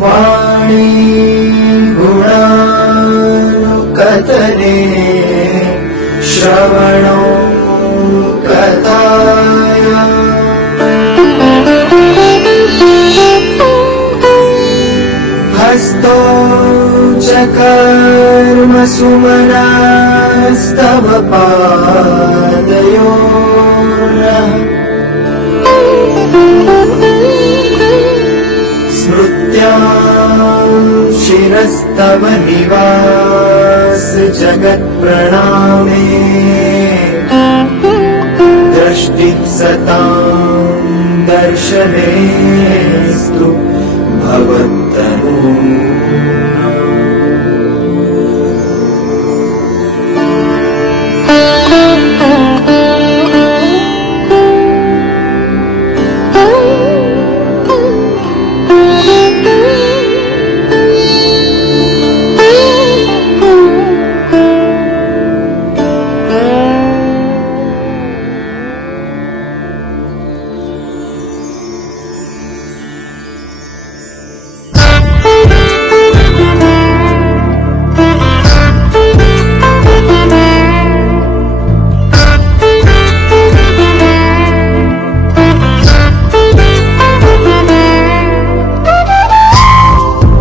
वाणी गुणानुकथने श्रवणो कथाया हस्तो च कर्मसु मनस्तव पादयोः स्मृत्यां शिरस्तव निवास जगत्प्रणामे दृष्टिः सतां दर्शनेस्तु भवत्तनु